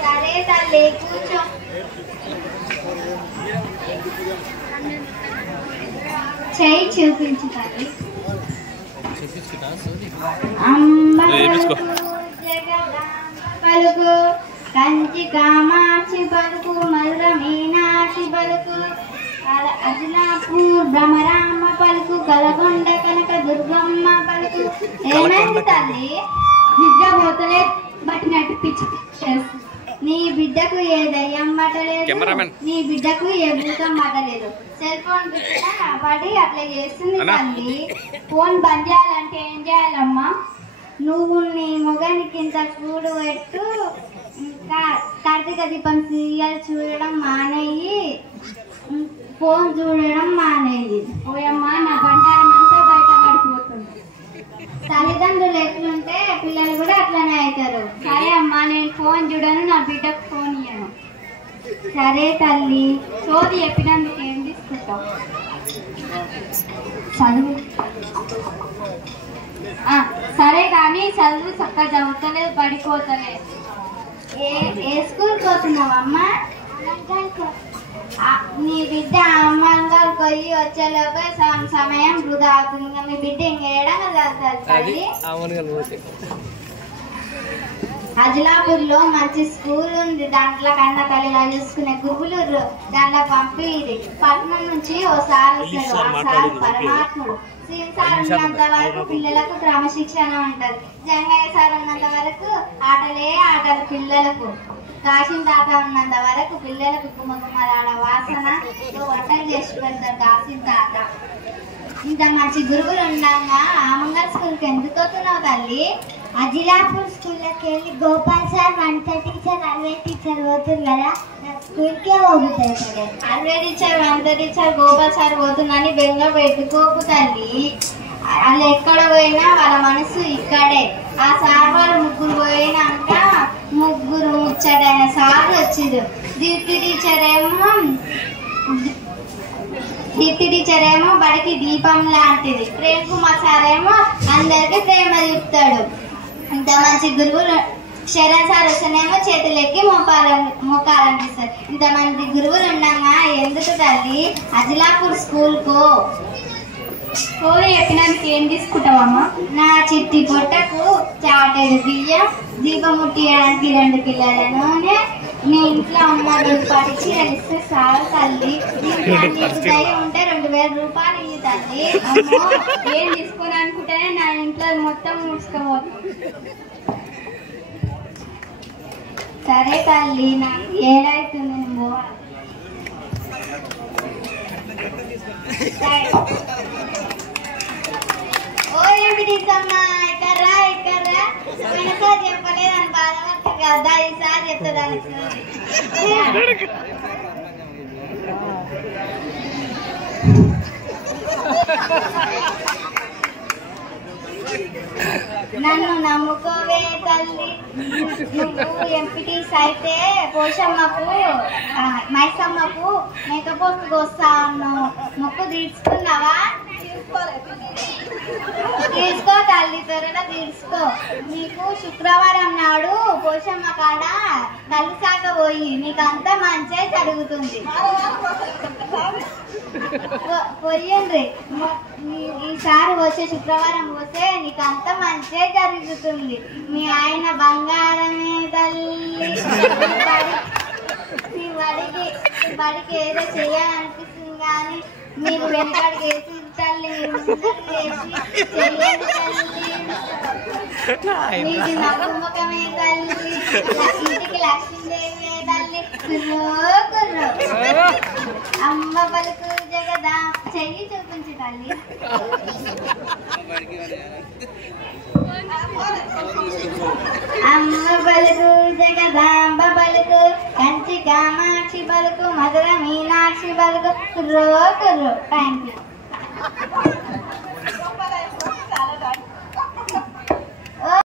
సరే తల్లి కూర్చో. చేయి చూపించు తల్లి. పలుకు కంచి కామాక్షి పలుకు మధుర మీనాక్షి పలుకు అజలాపూర్ భ్రమరామ పలుకు కలగొండ కనక దుర్గమ్మ పలుకు. ఏమైంది తల్లి? నిద్ర పోతలే బట్టినట్టు పిచ్చి నీ బిడ్డకు ఏ దయ్యం పట్టలేదు, నీ బిడ్డకు ఏ భూతం పట్టలేదు. సెల్ ఫోన్ పడి అట్లా చేస్తుంది తల్లి. ఫోన్ బంద్ చేయాలంటే ఏం చేయాలమ్మా? నువ్వు నీ మొగానికి ఇంత కూడు పెట్టు, కార్తీక దీపం సీరియల్ చూడడం మానేయి, ఫోన్ చూడడం మానేయి. పోయమ్మా నా బండారం అంతా బయట పడిపోతుంది. తల్లిదండ్రులు ఎట్లుంటే పిల్లలు కూడా అట్లనే అవుతారు. సరే అమ్మా, నేను ఫోన్ చూడను, నా బిడ్డకు ఫోన్ ఇయ్యను. సరే తల్లి, సోది చెప్పినందుకు ఏం తీసుకుంటావు? చదువు. సరే కానీ చదువు చక్కగా చదువుతలేదు, పడిపోతలేదు. ఏ స్కూల్కి పోతున్నావమ్మా? నీ బిడ్డ అమ్మంగారు పోయి వచ్చేలోపే సమయం వృధా అవుతుంది. ఇంకా మీ బిడ్డ ఇంకేయడం చదువుతుంది. అజలాపూర్ లో మంచి స్కూల్ ఉంది, దాంట్లో కన్నా తల్లిలా చూసుకునే గురువులు దాంట్లో పంపి. పట్నం నుంచి ఓ సార్ వస్తాడు, ఆ సార్ పరమాత్ముడు. శ్రీన్ సార్ ఉన్నంత వరకు పిల్లలకు క్రమశిక్షణ ఉంటది. జంగయ్య సార్ ఉన్నంత వరకు ఆటలే ఆటలు పిల్లలకు. కాశీం తాత ఉన్నంత వరకు పిల్లలకు కుమ్మకుమ్మలాడ వాసన వంటలు చేసి పెడతారు కాశీం తాత. ఇంత మంచి గురువులు ఉండగా ఆమంగల్ స్కూల్కి ఎందుకు వస్తున్నావు తల్లి? అజిలాపూర్ స్కూల్లోకి వెళ్ళి గోపాల్ సార్ వంట టీచర్ అరవై టీచర్ పోతుంది కదా, స్కూల్కే పోగుతాయి. అరవై టీచర్ వంట టీచర్ గోపాల్ సార్ పోతుందని బెంగ పెట్టుకోకు తల్లి. వాళ్ళు ఎక్కడ పోయినా వాళ్ళ మనసు ఇక్కడే. ఆ సార్ వాళ్ళు ముగ్గురు పోయినాక ముగ్గురు ముచ్చటైన సార్ వచ్చిండు. దీప్తి టీచర్ ఏమో బడికి దీపం లాంటిది. ప్రేమ్ కుమార్ సార్ ఏమో అందరికి ప్రేమ చెప్తాడు. ఇంత మంచి గురువులు. శరణ్ సార్ వస్తేనేమో చేతులెక్కి మొక్కాలనిపిస్తారు. ఇంతమంది గురువులు ఉండగా ఎందుకు తల్లి అజిలాపూర్ స్కూల్కు? సోది చెప్పినందుకు ఏం తీసుకుంటావమ్మా? నా చిట్టి పొట్టకు చాటెడు బియ్యం, దీపం ముట్టియడానికి 2 కిలోల నూనె, మీ ఇంట్లో ఉన్న 10 చీరలు ఇస్తే చాలు తల్లి. ఉంటే 2000 రూపాయలు ఇవి తల్లి. అమ్మో, ఏం తీసుకొని అనుకుంటేనే నా ఇంట్లో మొత్తం మూసుకోబోతుంది. సరే తల్లి, నాకు ఏదైతుంది నువ్వు. ఓమ్మా ఇక్కడ్రా ఇక్కడ్రా. పోయినసారి చెప్పలేదని బాధపడుతుంది కదా, ఈసారి చెప్తాదానికి. నన్ను నమ్ముకోవే తల్లి. నువ్వు ఎంపీటీస్ అయితే పోషమ్మకు మైసమ్మకు మేకపోతుకు వస్తా అన్నావు. మొక్కు తీర్చుకున్నావా? తీసుకో తల్లి, త్వరగా తీర్చుకో. నీకు శుక్రవారం నాడు పోషమ్మ కాడ కలిసాక పోయి నీకు అంతా మంచే జరుగుతుంది. పోయింది ఈసారి వచ్చే శుక్రవారం పోతే నీకు అంత మంచే జరుగుతుంది. మీ ఆయన బంగారమే తల్లి. నీ బడికి ఏదో చేయాలనిపిస్తుంది కానీ మీరు వెనకాడికి వేసి తల్లి, చెయ్యండి తల్లి. నీకు నమ్మకమే తల్లి. ఇంటికి లక్ష్మీదేవి తల్లి. అమ్మ పలుకు జగదా. చెయ్యి చూపించు తల్లి. అమ్మ పలుకు జగదాంబ పలుకు కంచి కామాక్షి పలుకు మధుర మీనాక్షి పలుకు కుర్రో కుర్రో. Thank you.